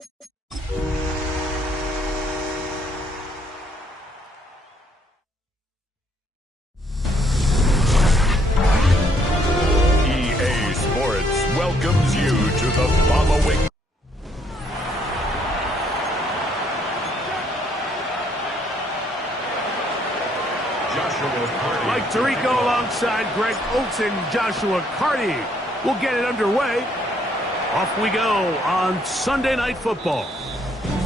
EA Sports welcomes you to the following. Mike Tirico alongside Greg Oates and Joshua Carty. We'll get it underway. Off we go on Sunday Night Football.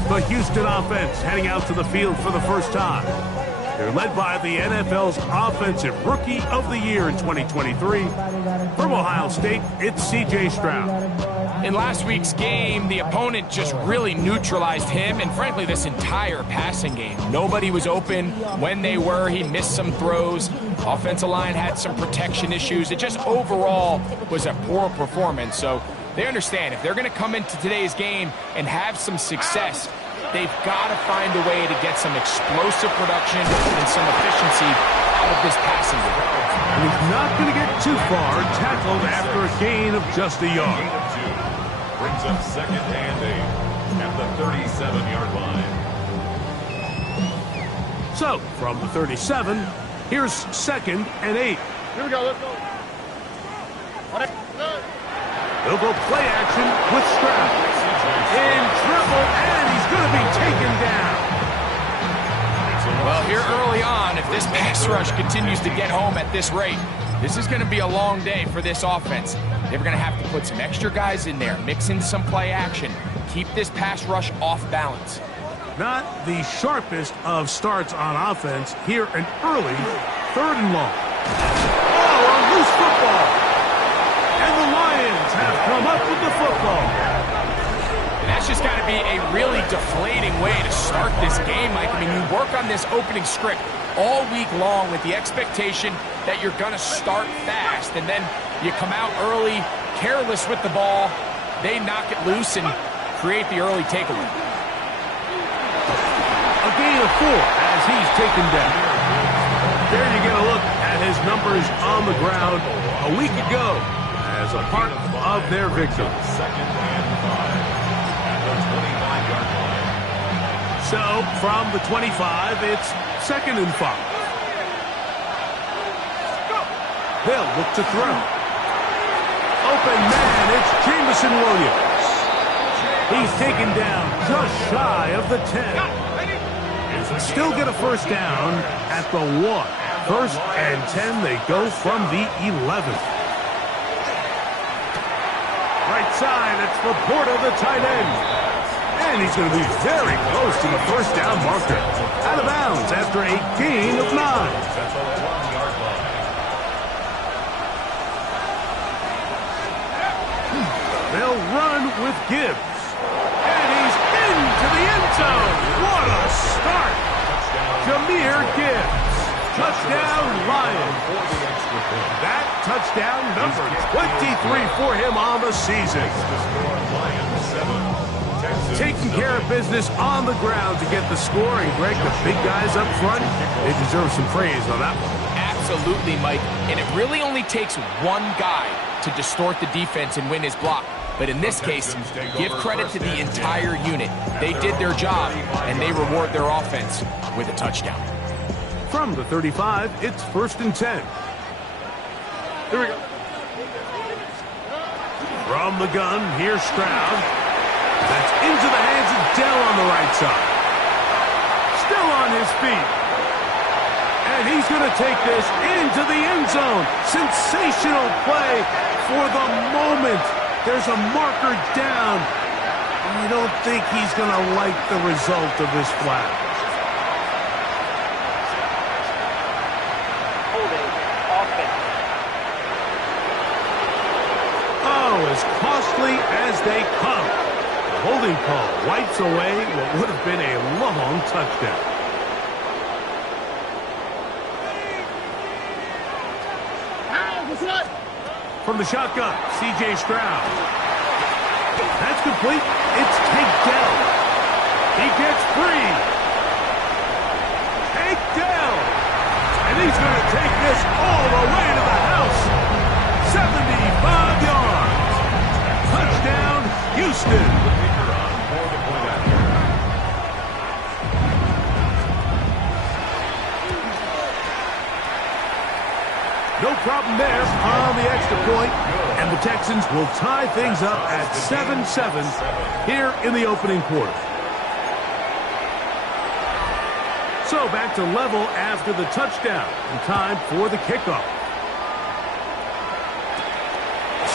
The Houston offense heading out to the field for the first time. They're led by the NFL's Offensive Rookie of the Year in 2023. From Ohio State, it's C.J. Stroud. In last week's game, the opponent just really neutralized him and, frankly, this entire passing game. Nobody was open. When they were, he missed some throws. Offensive line had some protection issues. It just overall was a poor performance. So they understand if they're going to come into today's game and have some success, they've got to find a way to get some explosive production and some efficiency out of this passing game. And he's not going to get too far, tackled after a gain of just a yard. Brings up second and 8 at the 37-yard line. So, from the 37, here's second and 8. Here we go, let's go. They'll go play action with Stroud. In trouble, and he's going to be taken down. Well, here early on, if this pass rush continues to get home at this rate, this is going to be a long day for this offense. They're going to have to put some extra guys in there, mix in some play action, keep this pass rush off balance. Not the sharpest of starts on offense. Here an early 3rd and long. Oh, a loose football. And the Lions have come up with the football. And that's just got to be a really deflating way to start this game, Mike. I mean, you work on this opening script all week long with the expectation that you're going to start fast, and then you come out early, careless with the ball, they knock it loose and create the early takeaway. A gain of 4 as he's taken down. There you get a look at his numbers on the ground a week ago as a part of their victory. Second and 5 at the 25-yard line. So, from the 25, it's second and 5. They'll look to throw. Open man, it's Jameson Williams. He's taken down just shy of the 10. Still get a first down at the 1. 1st and 10, they go from the 11th. Right side, it's Laporta, the tight end. And he's going to be very close to the first down marker. Out of bounds after a gain of 9. They'll run with Gibbs. And he's into the end zone. What a start. Jahmyr Gibbs. Touchdown, Lions. That touchdown number 23 for him on the season. Taking care of business on the ground to get the score. And Greg, the big guys up front, they deserve some praise on that one. Absolutely, Mike. And it really only takes one guy to distort the defense and win his block. But in this case, give credit to the entire unit. They did their job, and they reward their offense with a touchdown. From the 35, it's 1st and 10. Here we go. From the gun, here's Stroud. That's into the hands of Dell on the right side. Still on his feet. And he's going to take this into the end zone. Sensational play for the moment. There's a marker down. I don't think he's going to like the result of this flag. Oh, as costly as they come. The holding call wipes away what would have been a long touchdown. From the shotgun, C.J. Stroud. That's complete. It's Tank Dell. He gets free. Tank Dell. And he's going to take this all the way to the house. 75 yards. Touchdown, Houston. Texans will tie things up at 7-7 here in the opening quarter. So back to level after the touchdown, and time for the kickoff.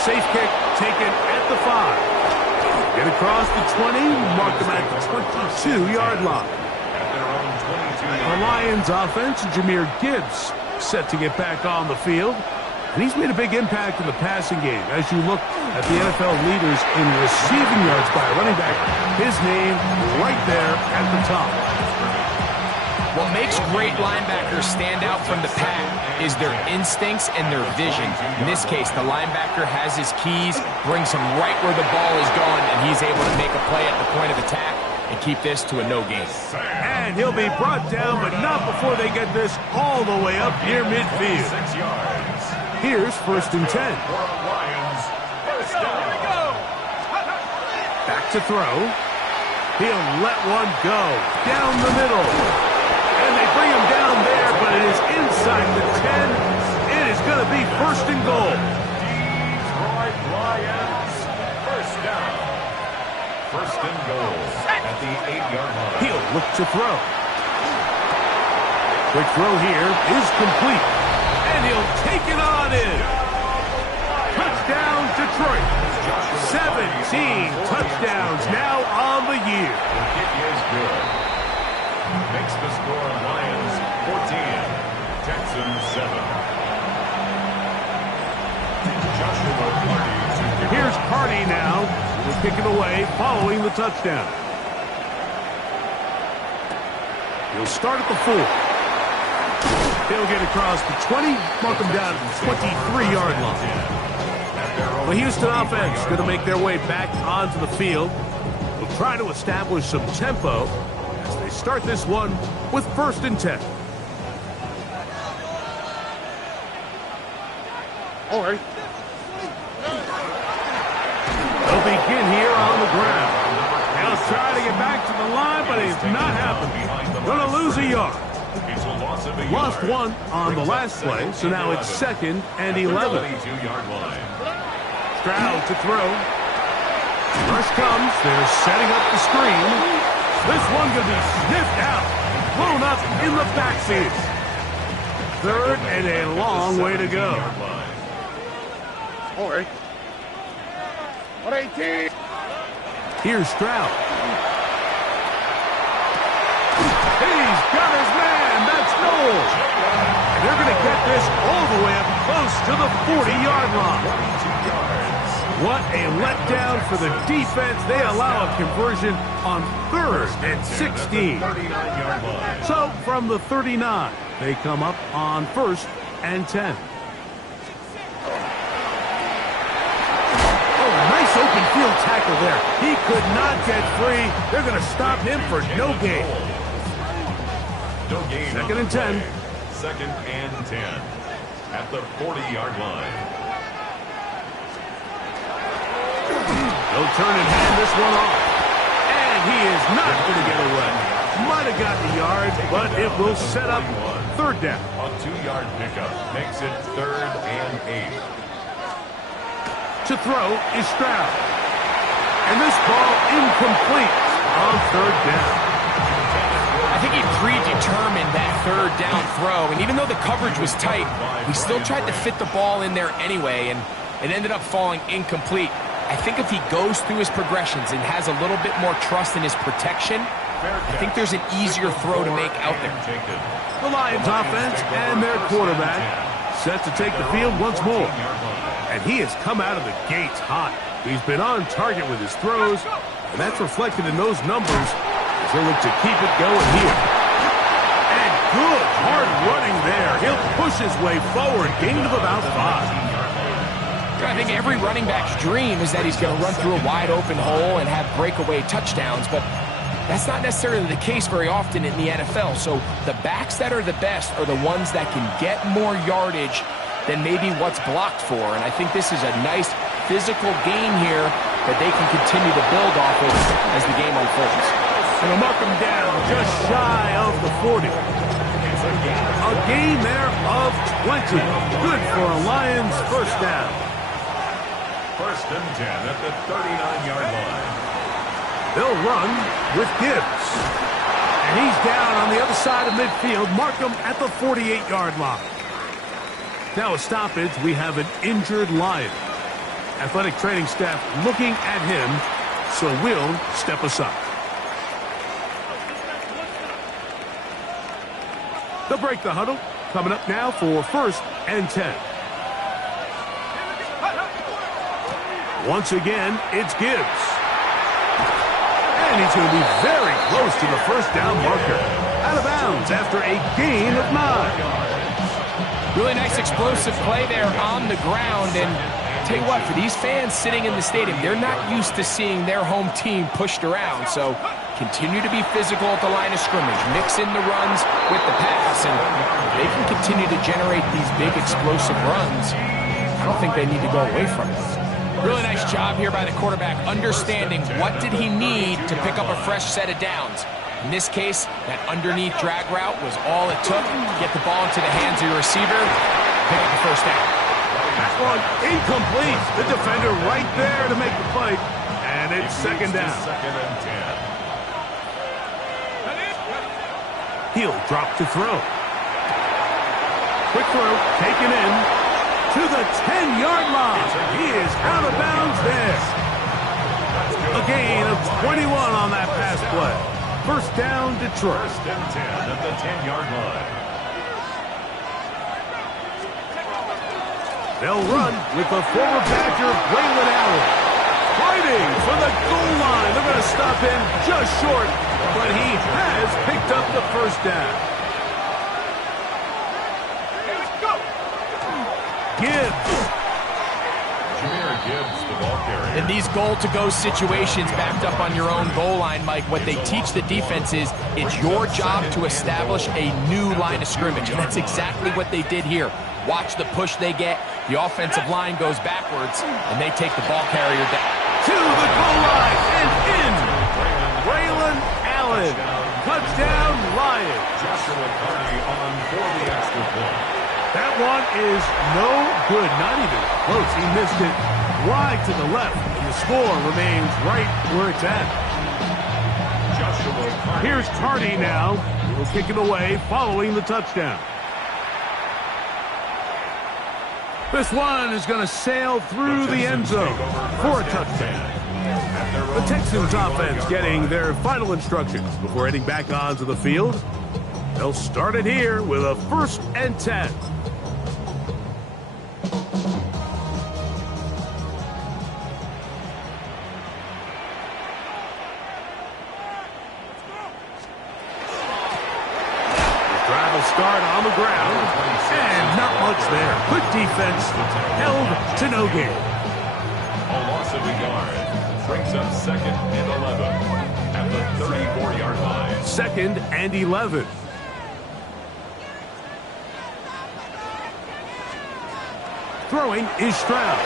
Safe kick taken at the 5. Get across the 20, mark them at the 22-yard line. The Lions offense, Jahmyr Gibbs, set to get back on the field. And he's made a big impact in the passing game. As you look at the NFL leaders in receiving yards by a running back, his name right there at the top. What makes great linebackers stand out from the pack is their instincts and their vision. In this case, the linebacker has his keys, brings him right where the ball is going, and he's able to make a play at the point of attack and keep this to a no gain. And he'll be brought down, but not before they get this all the way up near midfield. Here's 1st and 10. Back to throw. He'll let one go down the middle. And they bring him down there, but it is inside the 10. It is going to be 1st and goal. Detroit Lions, 1st down. 1st and goal at the 8-yard line. He'll look to throw. Quick throw here is complete. And he'll take it on in. Touchdown, Detroit. 17 touchdowns now on the year. The kick is good. Makes the score Lions 14, Texans 7. Joshua Party to kick. Here's Party now. We'll kick it away following the touchdown. He'll start at the 4. He'll get across the 20, mark him down at the 23-yard line. The Houston offense going to make their way back onto the field. They'll try to establish some tempo as they start this one with 1st and 10. All right. They'll begin here on the ground. They'll try to get back to the line, but it's not happening. Going to lose a yard. Lost one on the last play, so now it's 2nd and 11. Stroud to throw. Rush comes. They're setting up the screen. This one going to be sniffed out. Blown up in the backfield. 3rd and a long way to go. All right. 118. Here's Stroud. He's got his man. That's Knowles. And they're going to get this all the way up close to the 40-yard line. What a letdown for the defense. They allow a conversion on 3rd and 16. So from the 39, they come up on 1st and 10. Nice open field tackle there. He could not get free. They're going to stop him for no gain. 2nd and 10. 2nd and 10 at the 40-yard line. They'll turn and hand this one off. And he is not going to get away. Might have gotten the yard, but it will set up 3rd down. A 2-yard pickup makes it 3rd and 8. To throw is Stroud. And this ball incomplete on 3rd down. I think he predetermined that 3rd down throw, and even though the coverage was tight, he still tried to fit the ball in there anyway, and it ended up falling incomplete. I think if he goes through his progressions and has a little bit more trust in his protection, I think there's an easier throw to make out there. The Lions offense and their quarterback set to take the field once more. And he has come out of the gates hot. He's been on target with his throws, and that's reflected in those numbers as they look to keep it going here. And good hard running there. He'll push his way forward, gain of about 5. I think every running back's dream is that he's going to run through a wide open hole and have breakaway touchdowns, but that's not necessarily the case very often in the NFL. So the backs that are the best are the ones that can get more yardage than maybe what's blocked for. And I think this is a nice physical gain here that they can continue to build off of as the game unfolds. And they'll mark him down just shy of the 40. A gain there of 20. Good for a Lions 1st down. First and 10 at the 39-yard line. They'll run with Gibbs. And he's down on the other side of midfield. Mark him at the 48-yard line. Now a stoppage, we have an injured Lion. Athletic training staff looking at him, so we'll step aside. They'll break the huddle. Coming up now for first and 10. Once again, it's Gibbs. And he's going to be very close to the first down marker. Out of bounds after a gain of 9. Really nice explosive play there on the ground. And tell you what, for these fans sitting in the stadium, they're not used to seeing their home team pushed around. So continue to be physical at the line of scrimmage. Mix in the runs with the pass. And if they can continue to generate these big explosive runs, I don't think they need to go away from it. Really nice job here by the quarterback, understanding what did he need to pick up a fresh set of downs. In this case, that underneath drag route was all it took to get the ball into the hands of your receiver, pick up the first down. That one incomplete. The defender right there to make the play. And it's second down. Second and 10. He'll drop to throw. Quick throw, taken in to the 10-yard line. He is out of bounds there. A gain of 21 on that pass play. First down, Detroit. First and 10 at the 10-yard line. They'll run with the former Badger, Waylon Allen. Fighting for the goal line. They're going to stop him just short, but he has picked up the first down. Gibbs. Gibbs, the ball carrier. In these goal-to-go situations backed up on your own goal line, Mike, what they teach the defense is it's your job to establish a new line of scrimmage, and that's exactly what they did here. Watch the push they get. The offensive line goes backwards, and they take the ball carrier down. To the goal line and in. Waylon Allen. Touchdown, Lions. Joshua Carney on for the extra point. That one is no good, not even close. He missed it wide to the left, and the score remains right where it's at. Joshua Carney. Here's Carney now. He'll kick it away following the touchdown. This one is going to sail through the end zone for a touchdown. The Texans offense getting their final instructions before heading back onto the field. They'll start it here with a first and 10. Start on the ground, and not much there. Good defense, held to no gain. A loss of a yard brings up second and 11 at the 34-yard line. Second and 11. Throwing is Stroud.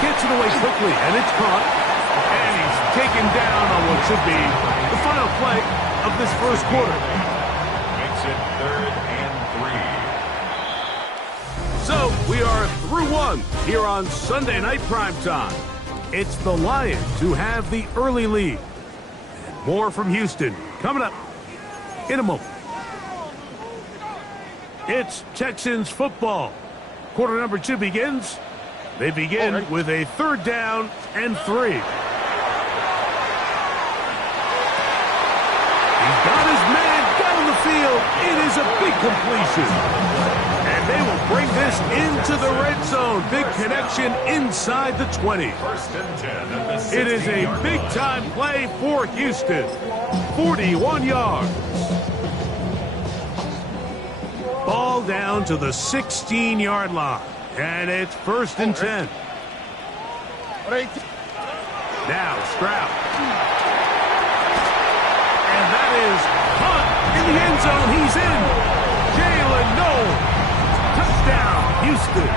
Gets it away quickly, and it's caught. And he's taken down on what should be the final play of this first quarter. Third and 3. So we are through one here on Sunday Night Primetime. It's the Lions who have the early lead. And more from Houston coming up in a moment. It's Texans football. Quarter number 2 begins. They begin with a third down and 3. He's got his man down the field. It is a big completion. And they will bring this into the red zone. Big connection inside the 20. First and 10 at the It is a big-time play for Houston. 41 yards. Ball down to the 16-yard line. And it's first and 10. Now Stroud. And that is Hunt in the end zone. He's in. Jalen Noel. Touchdown, Houston.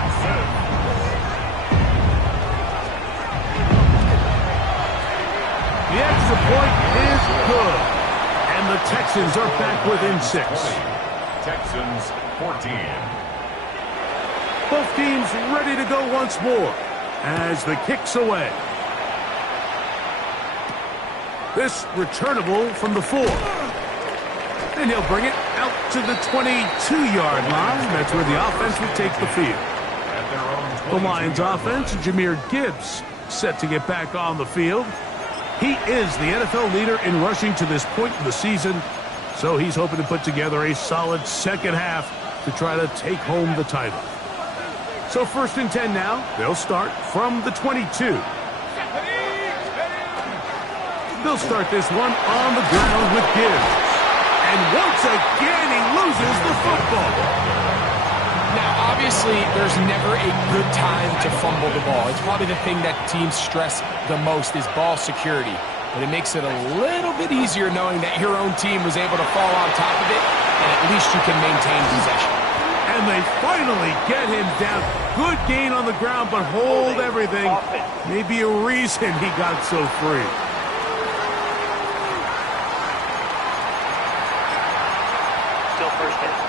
The extra point is good. And the Texans are back within 6. Texans 14. Both teams ready to go once more. as the kick's away. This returnable from the 4. And he'll bring it out to the 22-yard line. That's where the offense will take the field. The Lions offense, Jahmyr Gibbs, set to get back on the field. He is the NFL leader in rushing to this point in the season, so he's hoping to put together a solid second half to try to take home the title. So 1st and 10 now. They'll start from the 22. They'll start this one on the ground with Gibbs. And once again, he loses the football. Now, obviously, there's never a good time to fumble the ball. It's probably the thing that teams stress the most is ball security. But it makes it a little bit easier knowing that your own team was able to fall on top of it, and at least you can maintain possession. And they finally get him down. Good gain on the ground, but hold everything. Maybe a reason he got so free. Still first down.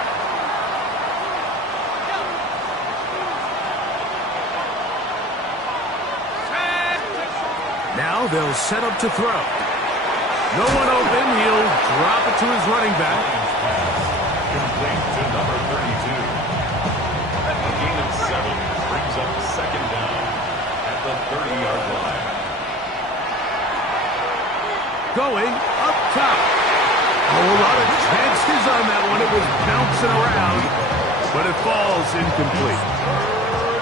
Now they'll set up to throw. No one open. He'll drop it to his running back. Complete to number 32. A gain of 7 brings up 2nd down at the 30-yard line. Going up top. Oh, a lot of chances on that one. It was bouncing around, but it falls incomplete.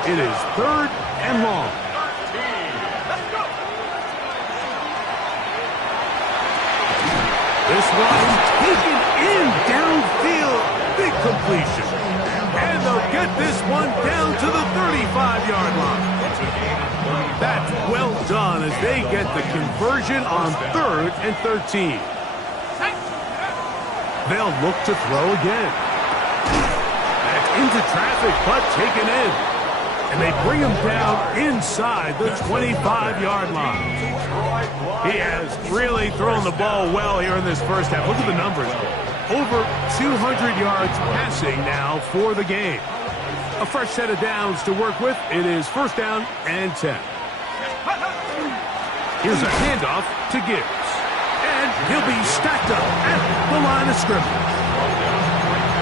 It is 3rd and long. This one taken in downfield. Big completion. And they'll get this one down to the 35-yard line. That's well done as they get the conversion on 3rd and 13. They'll look to throw again. That's into traffic, but taken in. And they bring him down inside the 25-yard line. He has really thrown the ball well here in this first half. Look at the numbers. Over 200 yards passing now for the game. A fresh set of downs to work with. It is 1st down and 10. Here's a handoff to Gibbs. And he'll be stacked up at the line of scrimmage.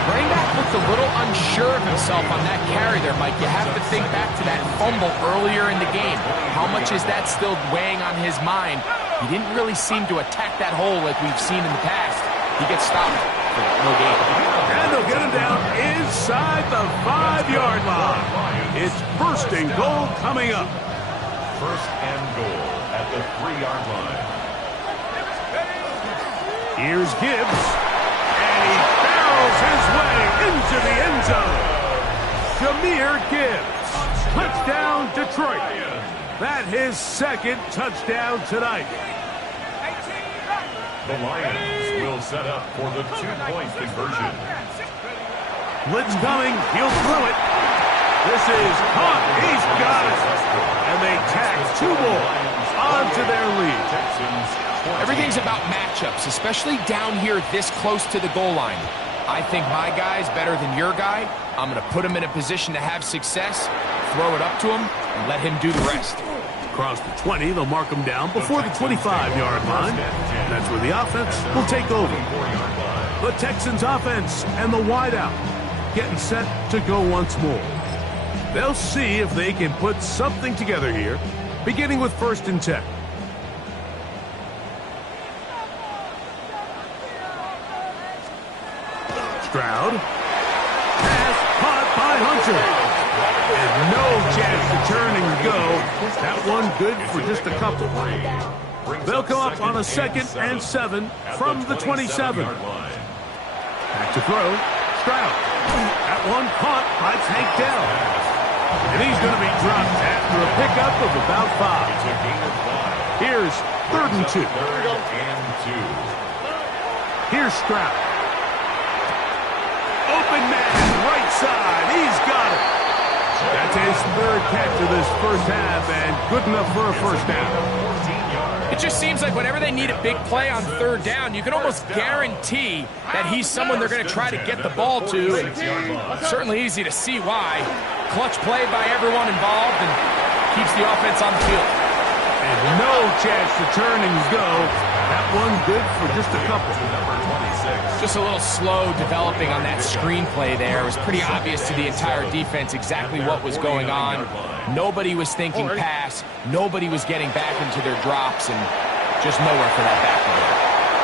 Running back looked a little unsure of himself on that carry there, Mike. You have to think back to that fumble earlier in the game. How much is that still weighing on his mind? He didn't really seem to attack that hole like we've seen in the past. He gets stopped for no gain. And they'll get him down inside the 5-yard line. It's 1st and goal coming up. 1st and goal at the 3-yard line. Here's Gibbs. And he barrels his way into the end zone. Jahmyr Gibbs. Touchdown, Detroit. That his 2nd touchdown tonight. The Lions will set up for the 2-point conversion. Blitz coming. He'll throw it. This is caught. He's got it. And they tack 2 more onto their lead. Everything's about matchups, especially down here this close to the goal line. I think my guy's better than your guy. I'm going to put him in a position to have success, throw it up to him, and let him do the rest. Across the 20, they'll mark him down before the 25-yard line. That's where the offense will take over. The Texans offense and the wideout getting set to go once more. They'll see if they can put something together here, beginning with 1st and 10. Stroud. Pass caught by Hunter. And no chance to turn and go. That one good for just a couple. They'll come up on a 2nd and 7 from the 27. Back to throw. Stroud. That one caught by Tank Dell. And he's going to be dropped after a pickup of about 5. Here's 3rd and 2. Here's Stroud. Open man, right side. He's got it. That's his 3rd catch of this first half, and good enough for a 1st down. It just seems like whenever they need a big play on 3rd down, you can almost guarantee that he's someone they're going to try to get the ball to. And certainly easy to see why. Clutch play by everyone involved, and keeps the offense on the field. And no chance to turn and go. That one good for just a couple. Number 26. Just a little slow developing on that screenplay there. It was pretty obvious to the entire defense exactly what was going on. Nobody was thinking pass. Nobody was getting back into their drops, and just nowhere for that back to go.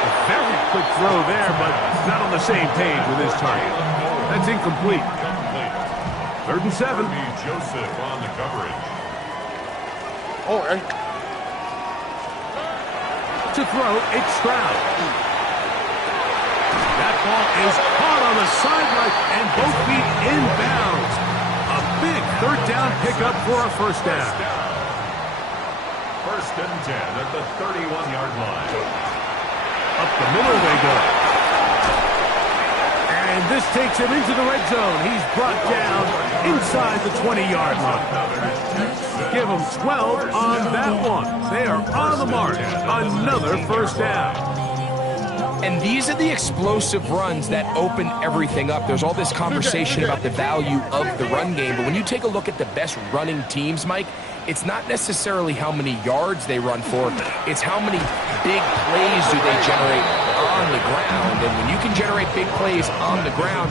A very quick throw there, but not on the same page with his target. That's incomplete. 3rd and 7. Joseph on the coverage. To throw, it's Stroud. That ball is caught on the sideline, and both feet inbounds. A big 3rd down pickup for a 1st down. 1st and 10 at the 31-yard line. Up the middle they go. And this takes him into the red zone. He's brought down inside the 20-yard line. Give him 12 on that one. They are on the mark. Another 1st down. And these are the explosive runs that open everything up. There's all this conversation about the value of the run game, but when you take a look at the best running teams, Mike, it's not necessarily how many yards they run for, it's how many big plays do they generate on the ground. And when you can generate big plays on the ground,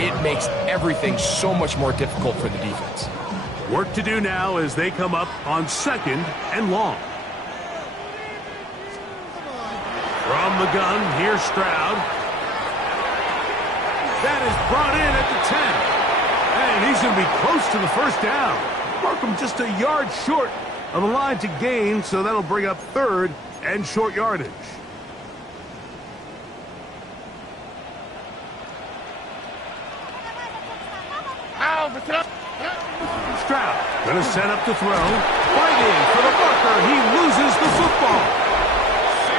it makes everything so much more difficult for the defense. Work to do now as they come up on 2nd and long. From the gun, here's Stroud. That is brought in at the 10. And he's going to be close to the 1st down. Markham just a yard short of the line to gain, so that'll bring up 3rd and short yardage. Stroud going to set up to throw. Fighting for the marker. He loses the football.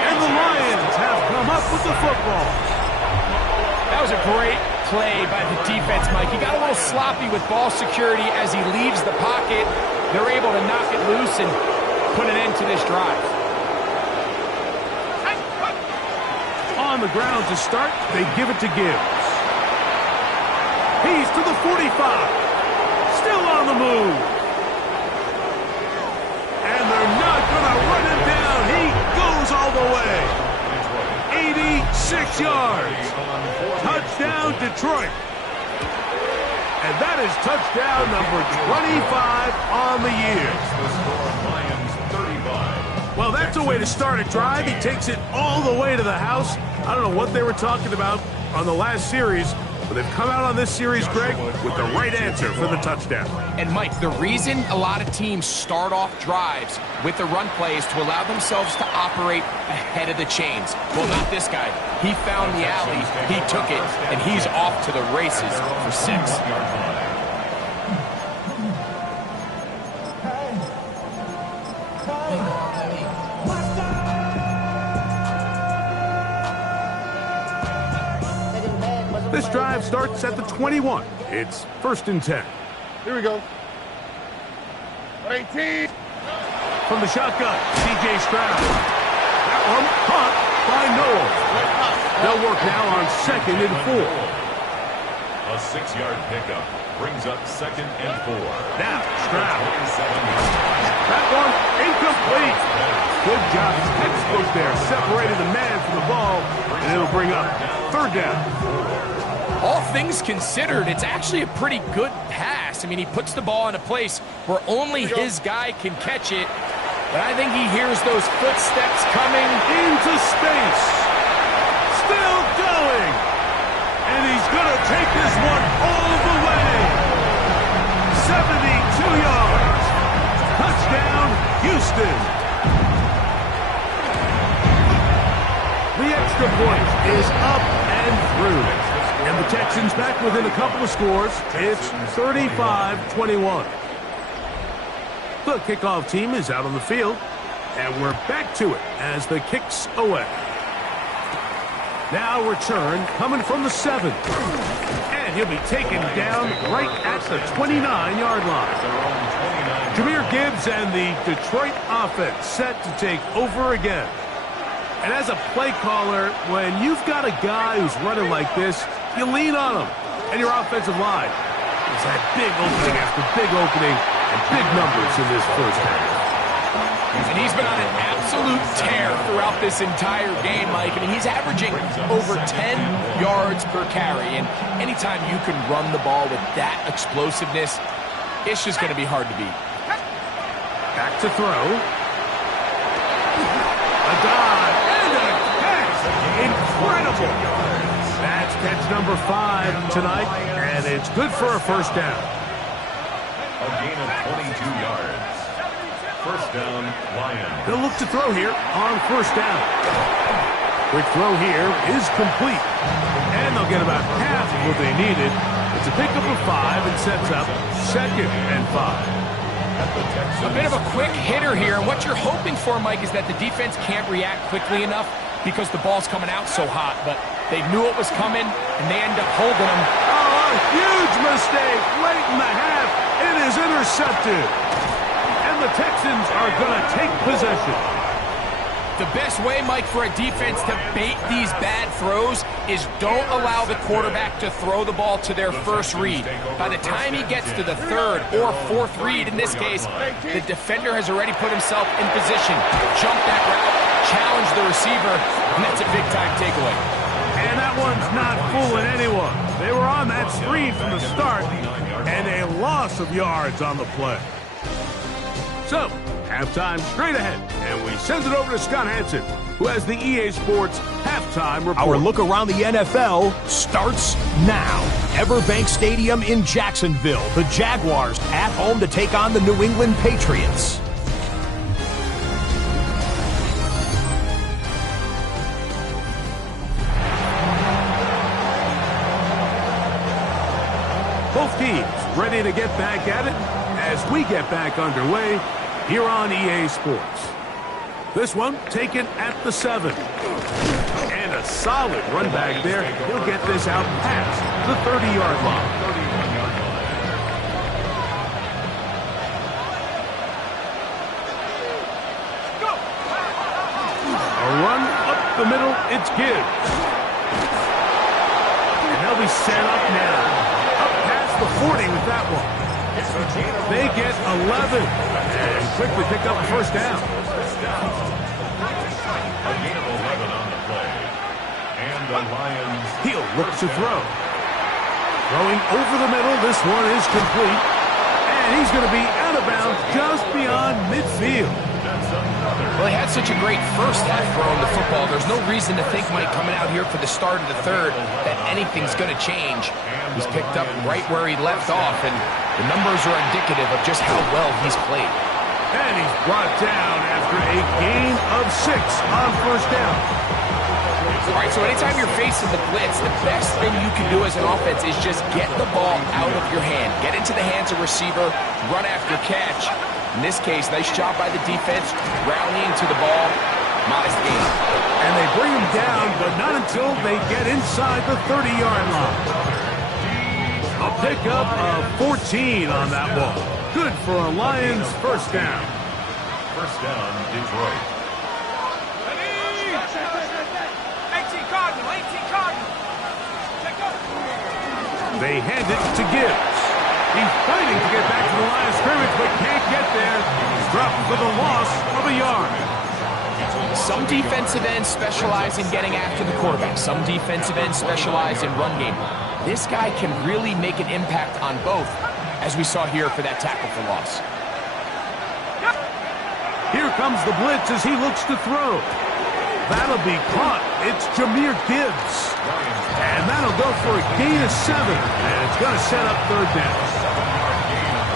And the Lions have come up with the football. That was a great play by the defense, Mike. He got a little sloppy with ball security as he leaves the pocket. They're able to knock it loose and put an end to this drive. On the ground to start, they give it to Gibbs. He's to the 45. Still on the move. And they're not going to run him down. He goes all the way. 86 yards. Touchdown, Detroit. And that is touchdown number 25 on the year. Well, that's a way to start a drive. He takes it all the way to the house. I don't know what they were talking about on the last series, but they've come out on this series, Greg, with the right answer for the touchdown. And, Mike, the reason a lot of teams start off drives with the run play is to allow themselves to operate ahead of the chains. Well, not this guy. He found the alley, he took it, and he's off to the races for 6. This drive starts at the 21. It's 1st and 10. Here we go. 18. From the shotgun, C.J. Stroud. That one caught by Noel. They'll work now on 2nd and 4. A 6-yard pickup brings up 2nd and 4. Now, Stroud. That one incomplete. Good job. Textbook there. Separated the man from the ball, and it'll bring up 3rd down. All things considered, it's actually a pretty good pass. I mean, he puts the ball in a place where only his guy can catch it. But I think he hears those footsteps coming into space. Still going. And he's going to take this one all the way. 72 yards. Touchdown, Houston. The extra point is up and through. And the Texans back within a couple of scores. It's 35-21. The kickoff team is out on the field. And we're back to it as the kick's away. Now return coming from the 7. And he'll be taken down right at the 29-yard line. Jahmyr Gibbs and the Detroit offense set to take over again. And as a play caller, when you've got a guy who's running like this, you lean on him. And your offensive line is that big opening after big opening. Big numbers in this first half. And he's been on an absolute tear throughout this entire game, Mike. I mean, he's averaging over 10 yards per carry. And anytime you can run the ball with that explosiveness, it's just going to be hard to beat. Back to throw. A dive and a catch. Incredible. That's catch number 5 tonight, and it's good for a first down. A gain of 22 yards. First down, Lions. They'll look to throw here on first down. Quick throw here is complete. And they'll get about half of what they needed. It's a pickup of 5 and sets up 2nd and 5. A bit of a quick hitter here, and what you're hoping for, Mike, is that the defense can't react quickly enough because the ball's coming out so hot, but they knew it was coming, and they end up holding him. Oh, a huge mistake late in the half. It is intercepted, and the Texans are going to take possession. The best way, Mike, for a defense to bait these bad throws is don't allow the quarterback to throw the ball to their first read. By the time he gets to the 3rd or 4th read, in this case, the defender has already put himself in position. Jump that route, challenge the receiver, and that's a big-time takeaway. And that one's not fooling anyone. They were on that screen from the start, and a loss of yards on the play. So, halftime straight ahead, and we send it over to Scott Hansen, who has the EA Sports halftime report. Our look around the NFL starts now. Everbank Stadium in Jacksonville. The Jaguars at home to take on the New England Patriots. Both teams ready to get back at it as we get back underway here on EA Sports. This one taken at the 7. And a solid run back there. He'll get this out past the 30-yard line. A run up the middle, it's Gibbs. And they'll be set up now. Up past the 40 with that one. They get 11 and quickly pick up the first down. A gain of 11 on the play. And the Lions. He'll look to throw. Throwing over the middle. This one is complete. And he's going to be out of bounds just beyond midfield. Well, he had such a great first half throwing the football. There's no reason to think, Mike, coming out here for the start of the 3rd, that anything's going to change. He's picked up right where he left off, and the numbers are indicative of just how well he's played. And he's brought down after a gain of 6 on first down. All right, so anytime you're facing the blitz, the best thing you can do as an offense is just get the ball out of your hand. Get into the hands of receiver, run after catch. In this case, nice job by the defense, rallying to the ball. Modest gain. And they bring him down, but not until they get inside the 30-yard line. A pickup of 14 on that ball. Good for a Lions first down. First down, Detroit. 18 Cardinal, 18 Cardinal. They hand it to Gibbs. He's fighting to get back to the line of scrimmage, but can't get there. He's dropping for the loss of a yard. Some defensive ends specialize in getting after the quarterback. Some defensive ends specialize in run game. This guy can really make an impact on both, as we saw here for that tackle for loss. Here comes the blitz as he looks to throw. That'll be caught. It's Jahmyr Gibbs. And that'll go for a gain of 7. And it's going to set up 3rd down.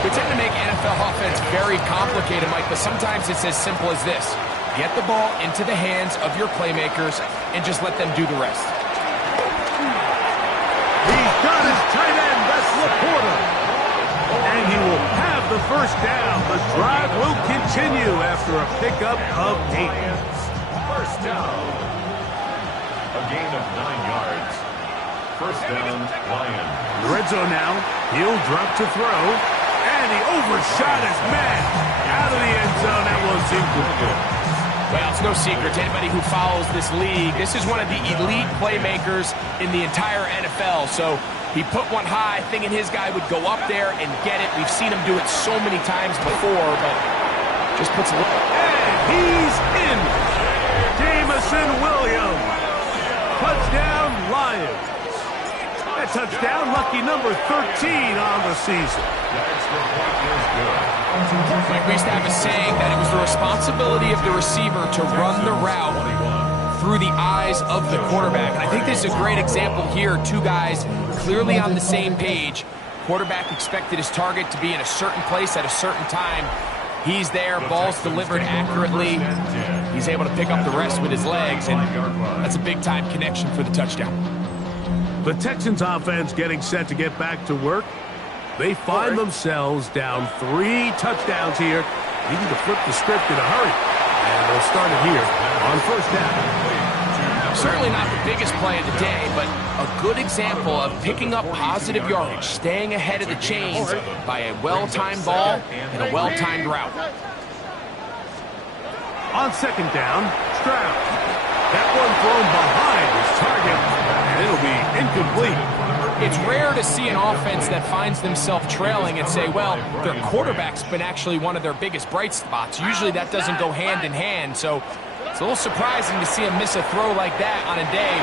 We tend to make NFL offense very complicated, Mike, but sometimes it's as simple as this. Get the ball into the hands of your playmakers and just let them do the rest. He's got his tight end. That's Laporta. And he will have the first down. The drive will continue after a pickup of 8. First down. A gain of 9 yards. First down, Lions. The red zone now. He'll drop to throw. And he overshot his man. Out of the end zone. That one's incomplete. Well, it's no secret to anybody who follows this league. This is one of the elite playmakers in the entire NFL. So He put one high, thinking his guy would go up there and get it. We've seen him do it so many times before, but just puts a little... And he's in. Jamison Williams. Touchdown, Lions. That touchdown, lucky number 13 on the season. Like we used to have a saying that it was the responsibility of the receiver to run the route through the eyes of the quarterback. And I think this is a great example here. Two guys clearly on the same page. Quarterback expected his target to be in a certain place at a certain time. He's there, ball's delivered accurately. He's able to pick up the rest with his legs, and that's a big-time connection for the touchdown. The Texans offense getting set to get back to work. They find themselves down 3 touchdowns here, needing to flip the script in a hurry. And they'll start it here on first down. Certainly not the biggest play of the day, but a good example of picking up positive yardage, staying ahead of the chains by a well-timed ball and a well-timed route. On second down, Stroud. That one thrown behind his target, and it'll be incomplete. It's rare to see an offense that finds themselves trailing and say, well, their quarterback's been actually one of their biggest bright spots. Usually that doesn't go hand in hand, so it's a little surprising to see him miss a throw like that on a day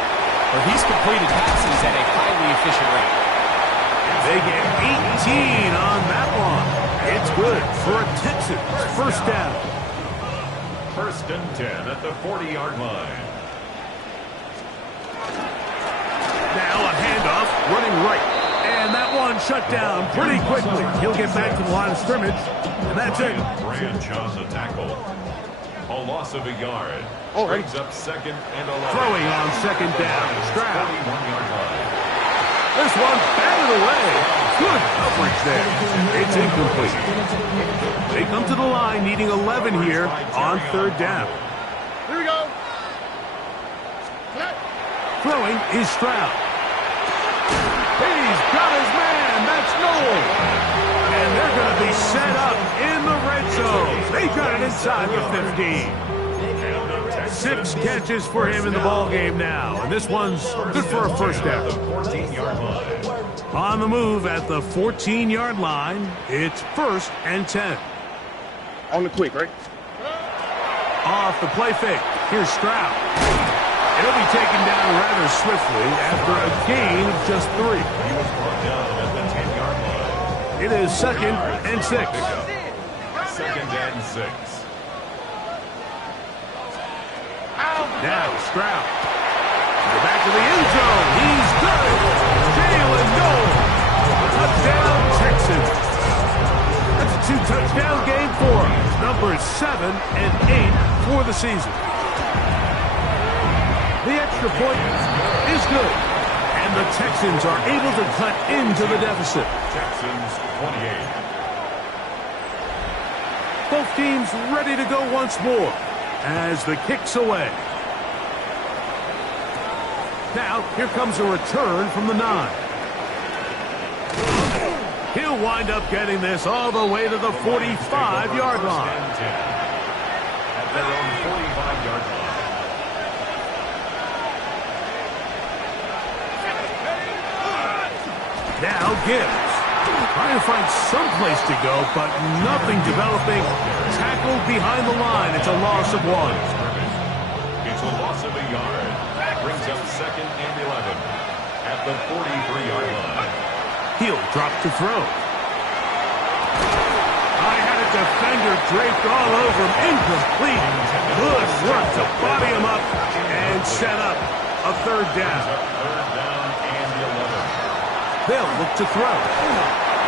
where he's completed passes at a highly efficient rate. They get 18 on that one. It's good for a Texans first down. 1st and 10 at the 40-yard line. Now a handoff, running right. And that one shut down pretty quickly. He'll get back to the line of scrimmage, and that's it. Branch on the tackle. A loss of a yard. Brings up 2nd and 11. Throwing on second down, Stroud. 41-yard line. This one batted away. Good coverage there. It's incomplete. They come to the line needing 11 here on 3rd down. Here we go. Throwing is Stroud. He's got his man. That's Noel. And they're going to be set up in the red zone. They got it inside the 15. 6 catches for him in the ballgame now. And this one's good for a first down. On the move at the 14-yard line, it's 1st and 10. On the quick, right? Off the play fake. Here's Stroud. He'll be taken down rather swiftly after a gain of just 3. He was brought down at the 10-yard line. It is 2nd and 6. 2nd and 6. Now Stroud. To the back of the end zone. He's got it. Jalen Noel. Touchdown, Texans. That's a 2-touchdown game for him. Numbers 7 and 8 for the season. The extra point is good. And the Texans are able to cut into the deficit. Texans 28. Both teams ready to go once more as the kick's away. Now, here comes a return from the 9. He'll wind up getting this all the way to the 45-yard line. At their own 45-yard line. Now Gibbs. Trying to find some place to go, but nothing developing. Tackled behind the line. It's a loss of 1. It's a loss of a yard. Brings up 2nd and 11 at the 43-yard line. He'll drop to throw. I had a defender draped all over him. Incomplete. Good work to body him up and set up a 3rd down. 3rd down and 11. They'll look to throw.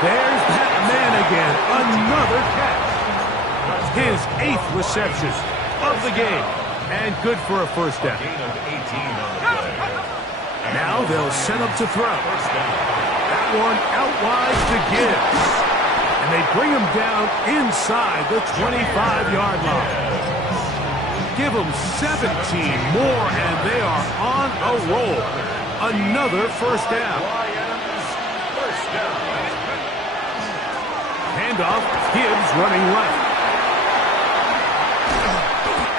There's that man again. Another catch. His 8th reception of the game. And good for a first down. Gain of 18 on the play. Now they'll set up to throw. That one out wide to Gibbs. And they bring him down inside the 25-yard line. Give them 17 more, and they are on a roll. Another first down. Handoff, Gibbs running left.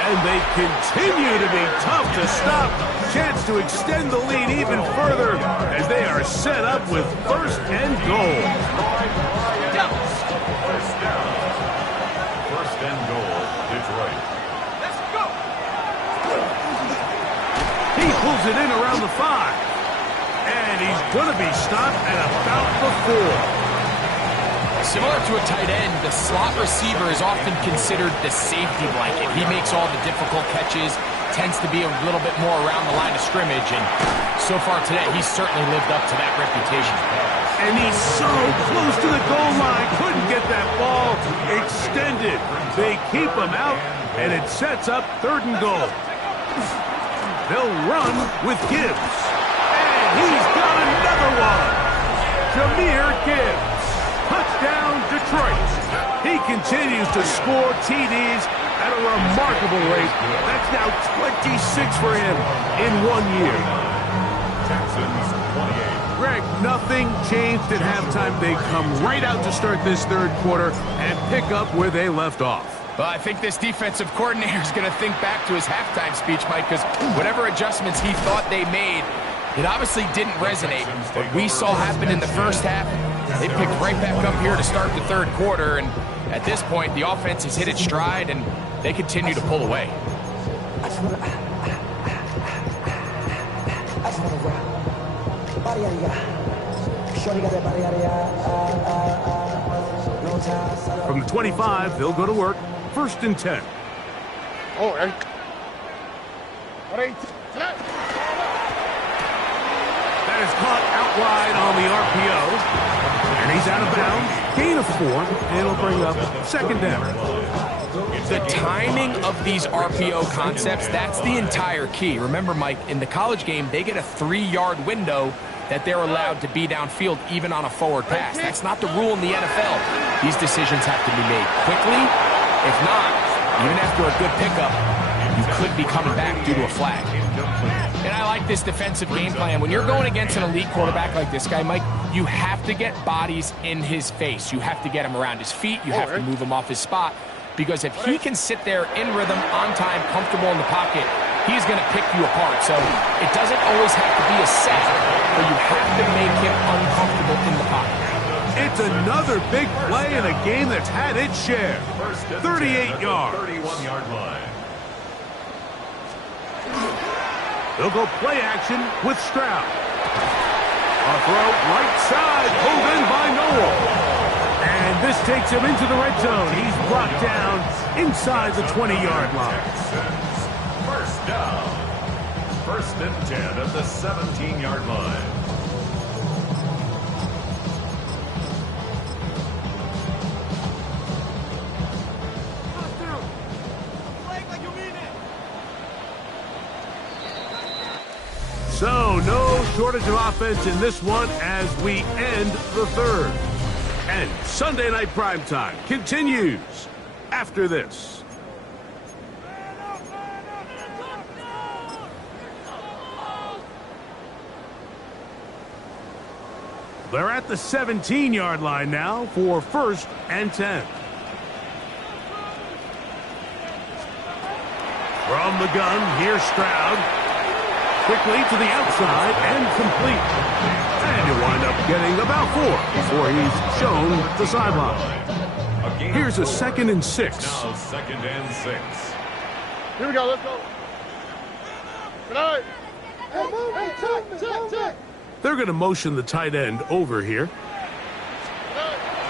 And they continue to be tough to stop. Chance tries to extend the lead even further as they are set up with first and goal. First down. First and goal, Detroit. He pulls it in around the 5. And he's going to be stopped at about the 4. Similar to a tight end, the slot receiver is often considered the safety blanket. He makes all the difficult catches, tends to be a little bit more around the line of scrimmage, and so far today, he's certainly lived up to that reputation. And he's so close to the goal line, couldn't get that ball extended. They keep him out, and it sets up 3rd and goal. They'll run with Gibbs. And he's got another one. Jahmyr Gibbs. Touchdown, Detroit. He continues to score TDs at a remarkable rate. That's now 26 for him in 1 year. Texans 28. Greg, nothing changed at halftime. They come right out to start this 3rd quarter and pick up where they left off. Well, I think this defensive coordinator is going to think back to his halftime speech, Mike, because whatever adjustments he thought they made, it obviously didn't resonate. What we saw happen in the first half, they picked right back up here to start the 3rd quarter, and at this point, the offense has hit its stride, and they continue to pull away. From the 25, they'll go to work. 1st and 10. Oh, ready? Ready? That is caught out wide on the RPO. And he's out of bounds. Gain of 4. And it'll bring up 2nd down. The timing of these RPO concepts, that's the entire key. Remember, Mike, in the college game, they get a 3-yard window that they're allowed to be downfield even on a forward pass. That's not the rule in the NFL. These decisions have to be made quickly. If not, even after a good pickup, you could be coming back due to a flag. And I like this defensive game plan. When you're going against an elite quarterback like this guy, Mike, you have to get bodies in his face. You have to get him around his feet. You have to move him off his spot. Because if he can sit there in rhythm, on time, comfortable in the pocket, he's going to pick you apart. So it doesn't always have to be a set, but you have to make him uncomfortable in the pocket. It's another big play in a game that's had its share. 38 yards. 31-yard line. They'll go play action with Stroud. A throw right side, pulled in by Noel. And this takes him into the red zone. He's brought down inside the 20-yard line. First down. 1st and 10 at the 17-yard line. So, no shortage of offense in this one as we end the 3rd. And Sunday Night Primetime continues after this. They're at the 17-yard line now for 1st and 10. From the gun, here's Stroud. Quickly to the outside and complete. And he'll wind up getting about 4 before he's shown the sideline. Here's a 2nd and 6. Now 2nd and 6. Here we go, let's go. Good night. Hey, check. They're going to motion the tight end over here.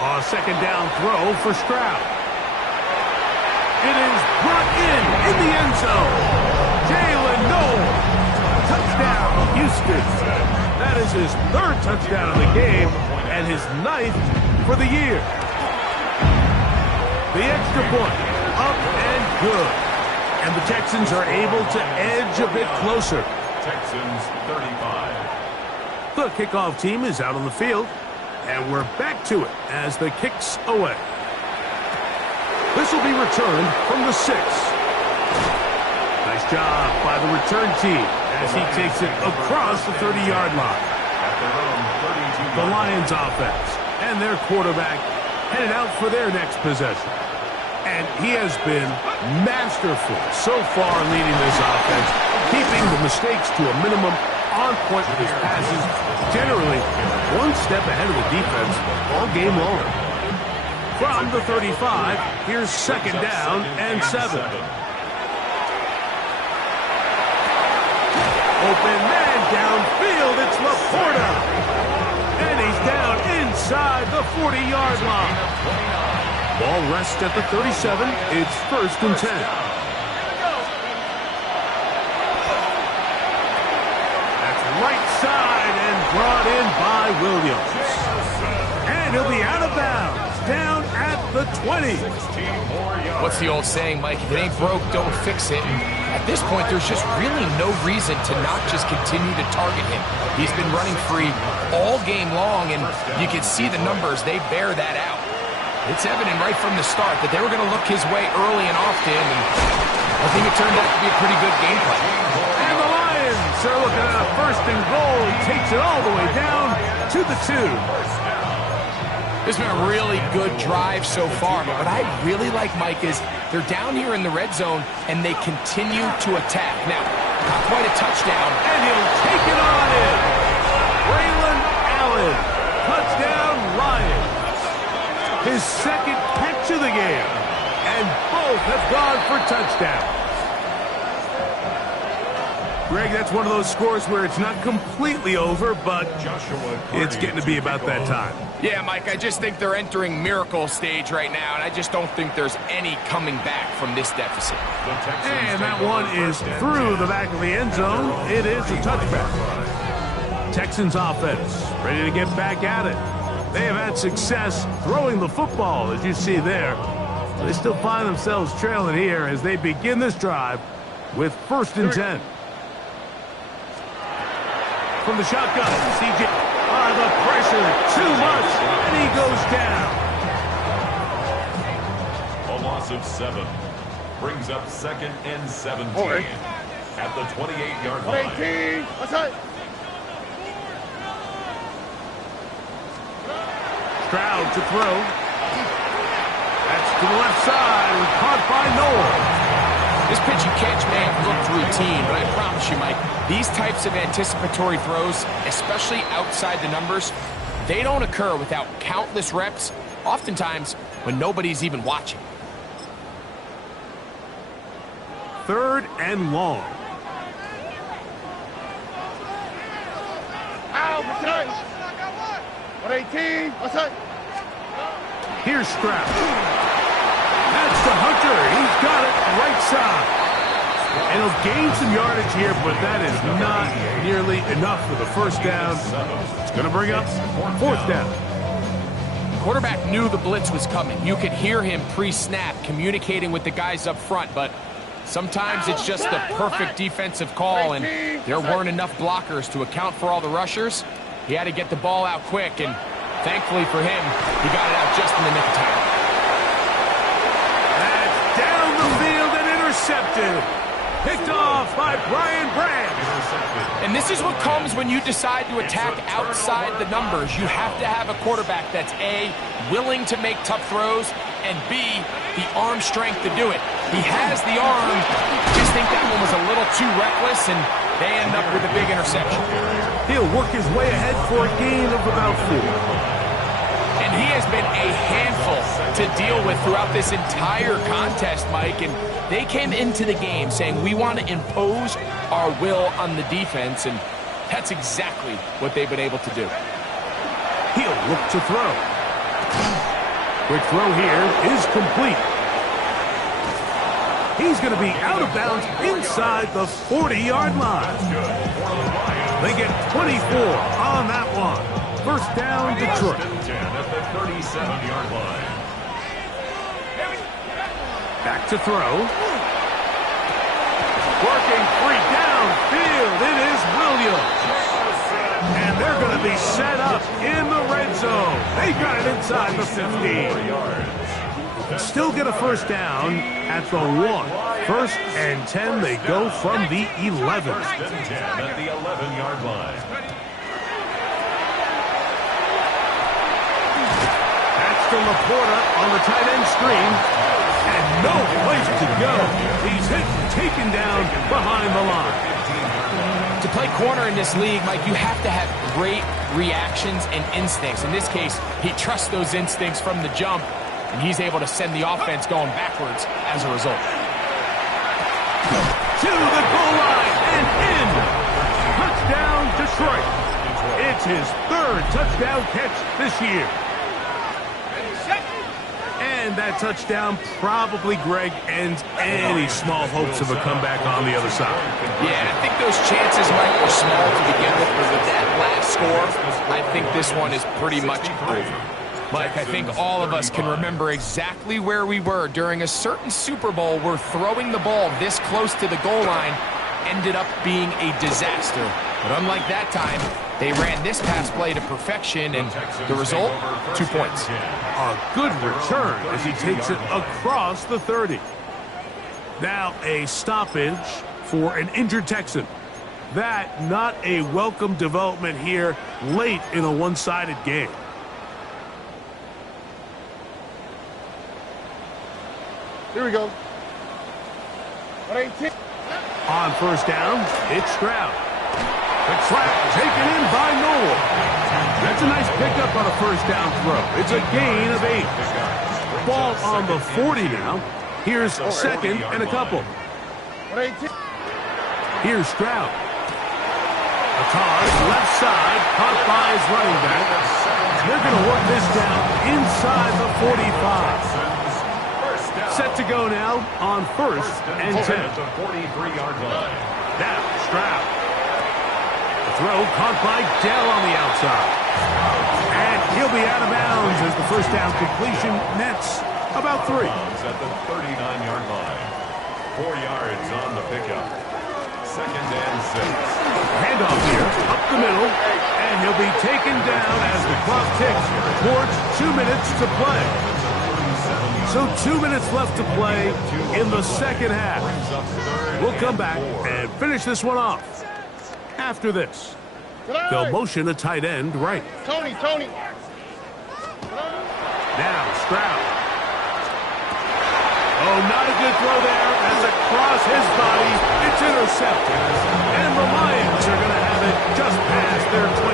A 2nd down throw for Stroud. It is brought in the end zone. Jalen Noel. Touchdown, Houston. That is his 3rd touchdown of the game and his 9th for the year. The extra point, up and good. And the Texans are able to edge a bit closer. Texans 35. The kickoff team is out on the field, and we're back to it as the kick's away. This will be returned from the 6. Nice job by the return team as he takes it across the 30-yard line. The Lions offense and their quarterback headed out for their next possession. And he has been masterful so far leading this offense. keeping the mistakes to a minimum, on point with his passes, generally one step ahead of the defense all game long. From the 35, here's second down and 7. Open man downfield, it's Laporta. And he's down inside the 40-yard line. Ball rests at the 37, it's 1st and 10. That's right side and brought in by Williams. And he'll be out of bounds, down at the 20. What's the old saying, Mike? If it ain't broke, don't fix it. At this point, there's just really no reason to not just continue to target him. He's been running free all game long, and you can see the numbers. They bear that out. It's evident right from the start that they were going to look his way early and often, and I think it turned out to be a pretty good game plan. And the Lions are looking at a 1st and goal. He takes it all the way down to the 2. This has been a really good drive so far, but what I really like, Mike, is they're down here in the red zone, and they continue to attack. Now, not quite a touchdown. And he'll take it on in. Braylon Allen, touchdown Lions. His 2nd catch of the game, and both have gone for touchdowns. Greg, that's one of those scores where it's not completely over, but it's getting to be about that time. Yeah, Mike, I just think they're entering miracle stage right now, and I just don't think there's any coming back from this deficit. And that one is through the back of the end zone. It is a touchback. Texans offense ready to get back at it. They have had success throwing the football, as you see there. They still find themselves trailing here as they begin this drive with 1st and 10. From the shotgun, CJ, the pressure, too much, and he goes down. A loss of 7 brings up 2nd and 17 at the 28-yard line. 18, outside. Stroud to throw. That's to the left side, and caught by Noel. This pitch and catch may have looked routine, but I promise you, Mike, these types of anticipatory throws, especially outside the numbers, they don't occur without countless reps, oftentimes when nobody's even watching. 3rd and long. Out, outside. 118, outside. Here's Stroud. That's to Hunter. He's got it right side. And he'll gain some yardage here, but that is not nearly enough for the 1st down. It's going to bring up 4th down. Quarterback knew the blitz was coming. You could hear him pre-snap communicating with the guys up front, but sometimes it's just the perfect defensive call, and there weren't enough blockers to account for all the rushers. He had to get the ball out quick, and thankfully for him, he got it out just in the nick of time. That's down the field and intercepted. Picked off by Brian Brandt. And this is what comes when you decide to attack outside the numbers. You have to have a quarterback that's A, willing to make tough throws, and B, the arm strength to do it. He has the arm, just think that one was a little too reckless, and they end up with a big interception. He'll work his way ahead for a gain of about 4. And he has been a handful to deal with throughout this entire contest, Mike, and they came into the game saying, we want to impose our will on the defense, and that's exactly what they've been able to do. He'll look to throw. Quick throw here is complete. He's going to be out of bounds inside the 40-yard line. They get 24 on that one. 1st down, Detroit. At the 37-yard line. Back to throw. Working free downfield. It is Williams. And they're going to be set up in the red zone. They got it inside the 15. Still get a 1st down at the 1. 1st and 10. They go from the 11. 1st and 10 at the 11-yard line. That's to Laporta on the tight end screen. And no place to go. He's hit and taken down behind the line. To play corner in this league, Mike, you have to have great reactions and instincts. In this case, he trusts those instincts from the jump, and he's able to send the offense going backwards as a result. To the goal line and in. Touchdown, Detroit. It's his third touchdown catch this year. And that touchdown probably, Greg, ends any small hopes of a comeback on the other side. Yeah, I think those chances, Mike, were small to begin with, but with that last score, I think this one is pretty much over. Mike, I think all of us can remember exactly where we were during a certain Super Bowl where throwing the ball this close to the goal line ended up being a disaster. But unlike that time, they ran this pass play to perfection, and the result, 2 points. A good return as he takes it across the 30. Now a stoppage for an injured Texan. That not a welcome development here late in a one-sided game. Here we go. 118. On first down, it's Stroud. The trap taken in by Noel. That's a nice pickup on a first down throw. It's a gain of 8. Ball on the 40 now. Here's second and a couple. 118. Here's Stroud. A toss left side, caught by his running back. They're going to work this down inside the 45. Set to go now on first and 10. The 43-yard line. Now Stroud. The throw caught by Dell on the outside. And he'll be out of bounds as the first down completion nets about 3. At the 39-yard line. 4 yards on the pickup. Second and 6. Handoff here, up the middle, and he'll be taken down as the clock ticks towards 2 minutes to play. So 2 minutes left to play in the second half. We'll come back and finish this one off after this. They'll motion a tight end right. Tony. Now Stroud. Oh, not a good throw there as across his body, it's intercepted. And the Lions are going to have it just past their 25.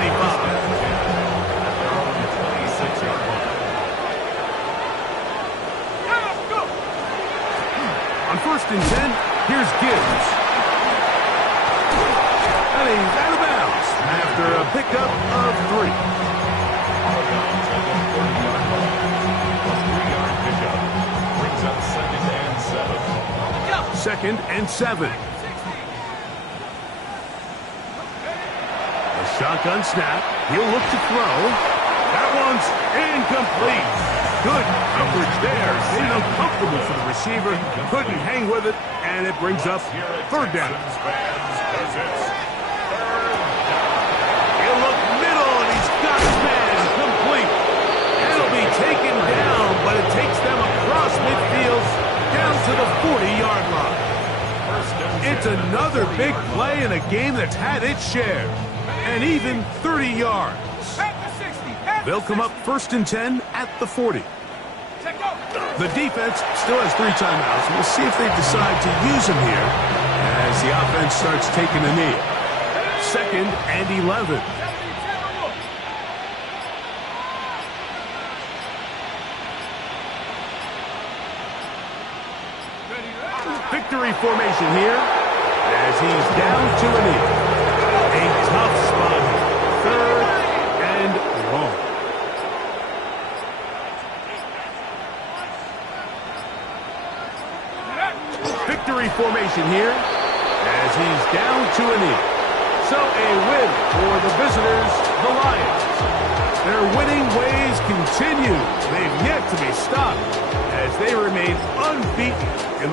On first and 10, here's Gibbs. And he's out of bounds after a pickup of 3. Second and 7. A shotgun snap. He'll look to throw. That one's incomplete. Good coverage there. Made it uncomfortable for the receiver. Couldn't hang with it, and it brings up third down. He'll look middle, and he's got his man complete. And it'll be taken down, but it takes them across midfield down to the 40-yard line. It's another big play in a game that's had its share. And even 30 yards. They'll come up first and 10 at the 40. The defense still has 3 timeouts. We'll see if they decide to use them here as the offense starts taking a knee. Second and 11. Victory formation here as he's down to a knee. A tough spot here. Third and long. Victory formation here as he's down to a knee. So a win for the visitors, the Lions. Their winning ways continue. They've yet to be stopped as they remain unbeaten in